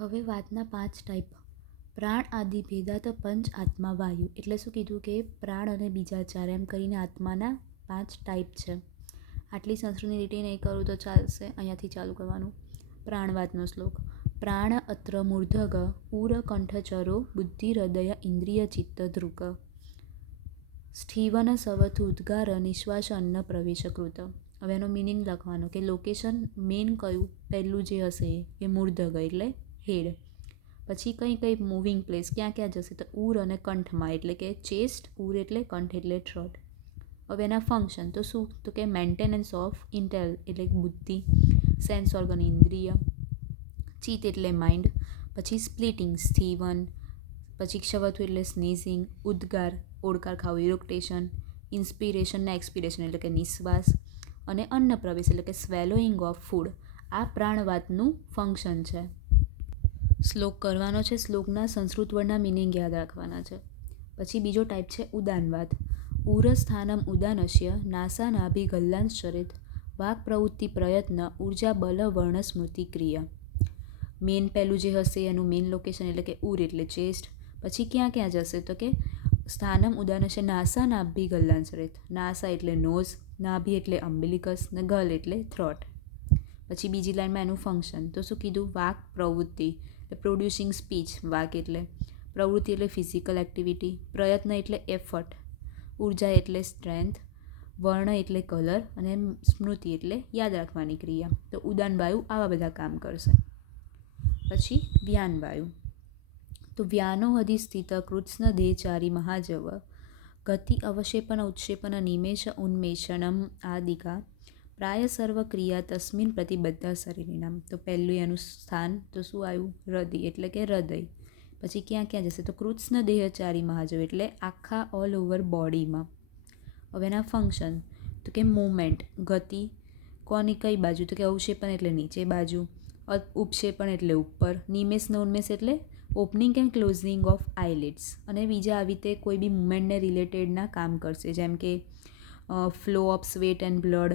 હવે વાતના 5 ટાઈપ. પ્રાણ આદિ ભેદાત પંચ આત્મા વાયુ. એટલે શું કીધું કે પ્રાણ અને બીજા 4 એમ કરીને આત્માના 5 ટાઈપ છે. આટલી સંસ્કૃતની રીટી નહીં કરું તો ચાલશે, અહીંયાથી ચાલુ કરવાનું. પ્રાણવાદનો શ્લોક. પ્રાણ અત્ર મૂર્ધગ ઉર કંઠચરો બુદ્ધિ હૃદય ઇન્દ્રિય ચિત્ત ધ્રુક સ્થીવન સવથ ઉદ્ગાર નિશ્વાસ અન્ન પ્રવેશકૃત. હવે એનો મિનિંગ લખવાનો કે લોકેશન મેઇન કયું પહેલું જે હશે એ મૂર્ધગ એટલે હેડ. પછી કઈ મૂવિંગ પ્લેસ ક્યાં ક્યાં જશે તો ઉર અને કંઠમાં એટલે કે ચેસ્ટ, ઉર એટલે કંઠ એટલે થ્રોટ. હવે એના ફંક્શન તો શું તો કે મેન્ટેનન્સ ઓફ ઇન્ટેલ એટલે બુદ્ધિ, સેન્સ ઓર્ગન ઇન્દ્રિય, ચિત્ત એટલે માઇન્ડ, પછી સ્પ્લિટિંગ સ્થીવન, પછી ક્ષવથુ એટલે સ્નીઝિંગ, ઉદ્ગાર ઓડકાર ખાવું ઇરોક્ટેશન, ઇન્સ્પિરેશન ને એક્સપિરેશન એટલે કે નિશ્વાસ, અને અન્ન પ્રવેશ એટલે કે સ્વેલોઈંગ ઓફ ફૂડ. આ પ્રાણવાતનું ફંક્શન છે. શ્લોક કરવાનો છે. શ્લોકના સંસ્કૃત વર્ડના મિનિંગ યાદ રાખવાના છે. પછી બીજો ટાઈપ છે ઉદાનવાદ. ઉરસ્થાનમ ઉદાનસ્ય નાસાનાભિગલ્લાંશ્ચરિત વાક પ્રવૃત્તિ પ્રયત્ન ઉર્જા બલ વર્ણ સ્મૃતિ ક્રિયા. મેન પહેલું જે હશે એનું મેન લોકેશન એટલે કે ઉર એટલે ચેસ્ટ. પછી ક્યાં ક્યાં જશે તો કે સ્થાનમ ઉદાનસ્ય નાસાનાભિગલ્લાંશ્ચરિત. નાસા એટલે નોઝ, નાભી એટલે અમ્બિલિકસ ને ગલ એટલે થ્રોટ. પછી બીજી લાઈનમાં એનું ફંક્શન તો શું કીધું વાક પ્રવૃત્તિ એટલે પ્રોડ્યુસિંગ સ્પીચ. વાક એટલે પ્રવૃત્તિ એટલે ફિઝિકલ એક્ટિવિટી, પ્રયત્ન એટલે એફર્ટ, ઉર્જા એટલે સ્ટ્રેન્થ, વર્ણ એટલે કલર અને સ્મૃતિ એટલે યાદ રાખવાની ક્રિયા. તો ઉદાન વાયુ આવા બધા કામ કરશે. પછી વ્યાન વાયુ. તો વ્યાનો અધિસ્થિત કૃત્સ્ન દેહચારી મહાજવ ગતિ અવક્ષેપન ઉત્ક્ષેપન નિમેષ ઉન્મેષણમ આદિકા પ્રાય સર્વ ક્રિયા તસ્મિન પ્રતિબદ્ધ શરીરિનામ. તો પહેલું એનું સ્થાન તો શું આવ્યું હૃદય એટલે કે હૃદય. પછી ક્યાં ક્યાં જશે તો કૃત્સ્ન દેહચારી મહાજવ એટલે આખા ઓલ ઓવર બોડીમાં. હવે એના ફંક્શન તો કે મૂવમેન્ટ ગતિ કોની કઈ બાજુ તો કે અવક્ષેપન એટલે નીચે બાજુ, ઉપક્ષેપણ એટલે ઉપર, નિમેષ ને ઉન્મેષ એટલે ઓપનિંગ એન્ડ ક્લોઝિંગ ઓફ આઈલિડ્સ. અને બીજા આવી રીતે કોઈ બી મુવમેન્ટને રિલેટેડના કામ કરશે જેમ કે flow of sweat and blood,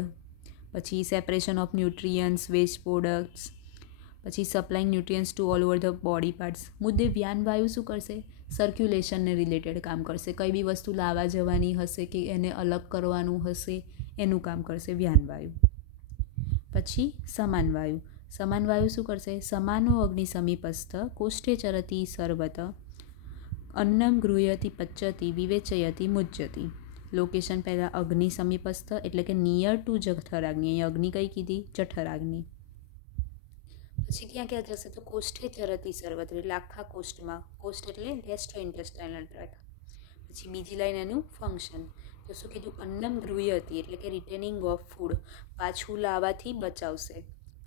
પછી separation of nutrients waste products, પછી supplying nutrients to all over the body parts. મુદ્દે વ્યાન વાયુ શું કરશે સર્ક્યુલેશનને રિલેટેડ કામ કરશે. કઈ બી વસ્તુ લાવવા જવાની હશે કે એને અલગ કરવાનું હશે એનું કામ કરશે વ્યાન વાયુ. પછી સમાન વાયુ. સમાન વાયુ શું કરશે સમાનો અગ્નિ સમીપસ્થ કોષ્ઠે ચરતી સર્વત અન્નમ ગૃહ્યતિ પચ્યતિ વિવેચયતિ મુજ્યતિ. લોકેશન પહેલાં અગ્નિ સમીપસ્થ એટલે કે નિયર ટુ જઠરાગ્નિ. અહીં અગ્નિ કઈ કીધી જઠરાગ્નિ. પછી ક્યાં ક્યાં જશે તો કોષ્ઠે ચરતી સર્વત્ર એટલે આખા કોષ્ઠમાં. કોષ્ઠ એટલે ગેસ્ટ્રો ઇન્ટેસ્ટાઇનલ ટ્રેક્ટ. પછી બીજી લાઈન એનું ફંક્શન તો શું કીધું અન્નમ ગૃહ્યતિ એટલે કે રિટેનિંગ ઓફ ફૂડ પાછું લાવવાથી બચાવશે.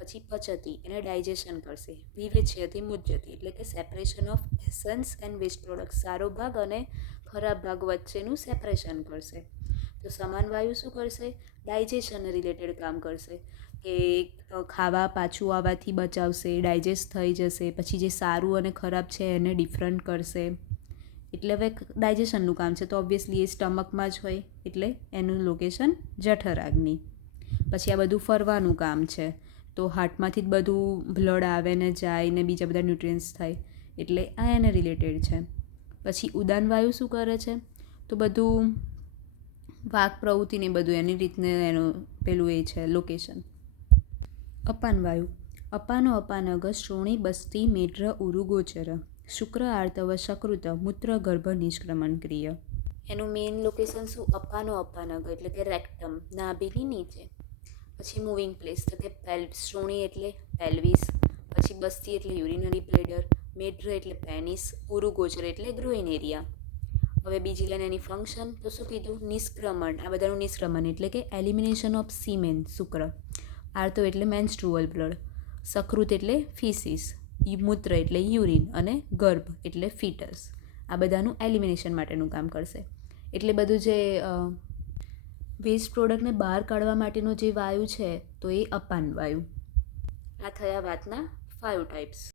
પછી પચતી એને ડાયજેશન કરશે. વિવેચ્યથી મુજ્યતી એટલે કે separation of essence and waste product. સારો ભાગ અને ખરાબ ભાગ વચ્ચેનું સેપરેશન કરશે. તો સમાન વાયુ શું કરશે ડાયજેશન રિલેટેડ કામ કરશે કે ખાવા પાછું આવવાથી બચાવશે, ડાયજેસ્ટ થઈ જશે. પછી જે સારું અને ખરાબ છે એને ડિફરન્ટ કરશે. એટલે હવે ડાયજેશનનું કામ છે તો ઓબ્વિયસલી એ સ્ટમકમાં જ હોય એટલે એનું લોકેશન જઠરાગ્નિ. પછી આ બધું ફરવાનું કામ છે તો હાર્ટમાંથી જ બધું બ્લડ આવે ને જાય ને બીજા બધા ન્યુટ્રિયન્ટ્સ થાય એટલે આ એને રિલેટેડ છે. પછી ઉદાન વાયુ શું કરે છે તો બધું વાક પ્રવૃત્તિને બધું એની રીતને એનું પેલું એ છે લોકેશન. અપાન વાયુ. અપાનો અપાનગ શ્રોણી બસ્તી મેઢ્ર ઉરુગોચર શુક્ર આર્તવ સકૃત મૂત્ર ગર્ભ નિષ્ક્રમણ ક્રિય. એનું મેઇન લોકેશન શું અપાનો અપાનગ એટલે કે રેક્ટમ નાભીની નીચે. પછી મૂવિંગ પ્લેસ તો કે શ્રોણી એટલે પેલ્વિસ, પછી બસ્તી એટલે યુરિનરી બ્લેડર, મેઢ્ર એટલે પેનિસ, ઉરુગોચર એટલે ગ્રોઇન એરિયા. હવે બીજી લાઈન એની ફંક્શન તો શું કીધું નિષ્ક્રમણ. આ બધાનું નિષ્ક્રમણ એટલે કે એલિમિનેશન ઓફ સીમેન શુક્ર, આર્તવ એટલે મેન્સ્ટ્રુઅલ બ્લડ, સકૃત એટલે ફીસીસ, મૂત્ર એટલે યુરિન અને ગર્ભ એટલે ફીટસ. આ બધાનું એલિમિનેશન માટેનું કામ કરશે. એટલે બધું જે વેસ્ટ પ્રોડક્ટને બહાર કાઢવા માટેનો જે વાયુ છે તો એ અપાન વાયુ. આ થયા વાતના 5 ટાઈપ્સ.